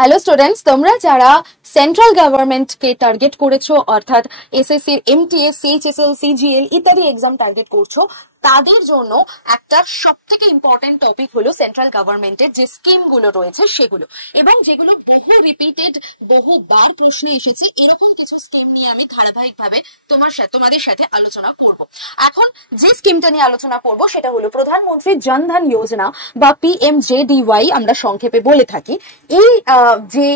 Hello students, তোমরা যারা central government কে target করেছো অর্থাৎ এসএসসি, এমটিএস, সিএইচএসএল, সিজিএল ইত্যাদি এক্সাম টার্গেট করছো, তাদের জন্য একটা সবথেকে ইম্পর্টেন্ট টপিক হলো সেন্ট্রাল গভর্নমেন্টের যে স্কিম গুলো রয়েছে সেগুলো, এবং যেগুলো বহুবার প্রশ্নে এসেছে। এরকম কিছু স্কিম নিয়ে আমি ধারাবাহিকভাবে তোমাদের সাথে আলোচনা করব। এখন যে স্কিমটা নিয়ে আলোচনা করব সেটা হলো প্রধানমন্ত্রী জনধন যোজনা বা পিএমজেডিওয়াই আমরা সংক্ষেপে বলে থাকি। এই যে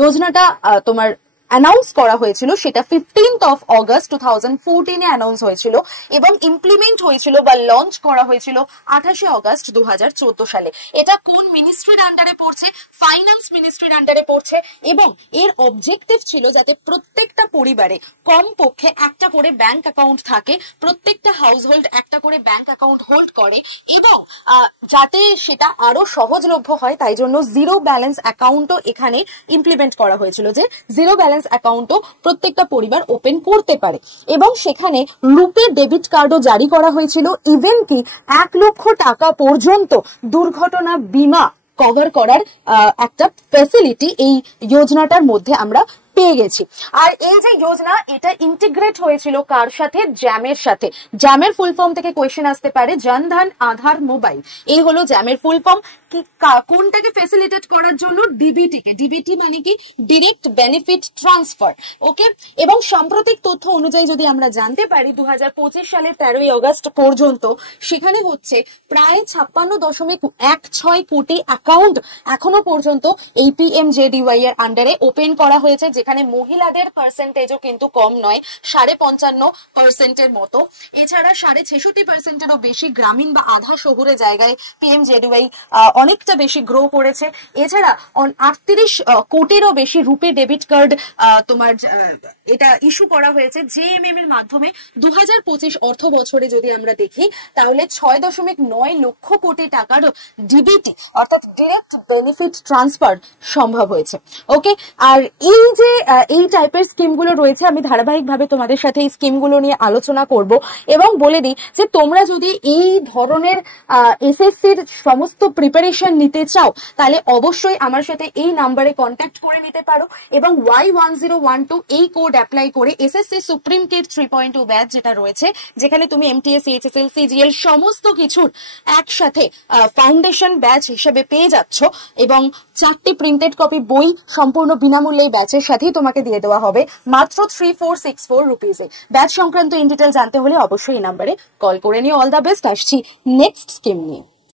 যোজনাটা তোমার অ্যানাউন্স করা হয়েছিল সেটা 15th of August 2014 A announce হয়েছিল এবং ইমপ্লিমেন্ট হয়েছিল বা লঞ্চ করা হয়েছিল 28শে অগস্ট 2014 সালে। এটা কোন মিনিস্ট্রির আন্ডারে পড়ছে? ফাইন্যান্স মিনিস্ট্রির আন্ডারে পড়ছে এবং এর অবজেক্টিভ ছিল যাতে প্রত্যেকটা পরিবারে কমপক্ষে একটা করে ব্যাংক অ্যাকাউন্ট থাকে, প্রত্যেকটা হাউসহোল্ড একটা করে ব্যাংক অ্যাকাউন্ট হোল্ড করে এবং যাতে সেটা আরো সহজলভ্য হয় তাই জন্য জিরো ব্যালেন্স অ্যাকাউন্টও এখানে ইমপ্লিমেন্ট করা হয়েছিল, যে জিরো ব্যালেন্স অ্যাকাউন্টও প্রত্যেকটা পরিবার ওপেন করতে পারে। এবং সেখানে রুপে ডেবিট কার্ডও জারি করা হয়েছিল। ইভেন কি 1 লক্ষ টাকা পর্যন্ত দুর্ঘটনা বীমা কভার করার একটা ফ্যাসিলিটি এই যোজনাটার মধ্যে আমরা পেয়ে গেছি। আর এই যে যোজনা, এটা ইন্টিগ্রেট হয়েছিল কার সাথে? জ্যামের সাথে। জ্যামের ফুল ফর্ম থেকে কোয়েশ্চেন আসতে পারে, জনধন আধার মোবাইল। এই হলো জ্যামের ফুল ফর্ম। কি কোনটাকে ফ্যাসিলিটেট করার জন্য? ডিবিটি কে। ডিবিটি মানে কি? Direct benefit transfer. ওকে। এবং সাম্প্রতিক তথ্য অনুযায়ী যদি আমরা জানতে পারি 2025 সালের 13ই অগস্ট পর্যন্ত সেখানে হচ্ছে প্রায় 56.16 কোটি অ্যাকাউন্ট এখনো পর্যন্ত এই পিএমজেডিওয়াই এর আন্ডারে ওপেন করা হয়েছে, যেখানে মহিলাদের পার্সেন্টেজও কিন্তু কম নয়, 55.5% মতো। এছাড়া 66%-এরও বেশি গ্রামীণ বা আধা শহুরে জায়গায় পিএমজেডিওয়াই অনেকটা বেশি গ্রো করেছে। এছাড়া 38 কোটিরও বেশি রুপে ডেবিট কার্ড তোমার এটা ইস্যু করা হয়েছে জেএমএম এর মাধ্যমে। 2025 অর্থ বছরে যদি আমরা দেখি তাহলে 6.9 লক্ষ কোটি টাকার ডিবিটি অর্থাৎ ডিরেক্ট বেনিফিট ট্রান্সফার সম্ভব হয়েছে। ওকে। আর এই যে এই টাইপের স্কিমগুলো রয়েছে, আমি ধারাবাহিকভাবে তোমাদের সাথে এই স্কিমগুলো নিয়ে আলোচনা করব এবং বলে দিই যে তোমরা যদি এই ধরনের এসএসসির সমস্ত প্রিপারেশন নিতে চাও তাহলে অবশ্যই আমার সাথে এই নাম্বারে কন্ট্যাক্ট করে নিতে পারো এবং Y1012 এই কোড অ্যাপ্লাই করে এসএসসি সুপ্রিম টেট 3.2 ব্যাচ যেটা রয়েছে, যেখানে তুমি এমটিএস, সিএইচএসএল, সিজিএল সমস্ত কিছুর একসাথে ফাউন্ডেশন ব্যাচ হিসেবে পেয়ে যাচ্ছ এবং 4টি প্রিন্টেড কপি বই সম্পূর্ণ বিনামূল্যে এই ব্যাচের সাথেই তোমাকে দিয়ে দেওয়া হবে মাত্র 3464 রুপিসে। ব্যাচ সংক্রান্ত ইন ডিটেল জানতে হলে অবশ্যই এই নাম্বারে কল করে নিও। All the best. আসছি নেক্সট স্কিম নিয়ে।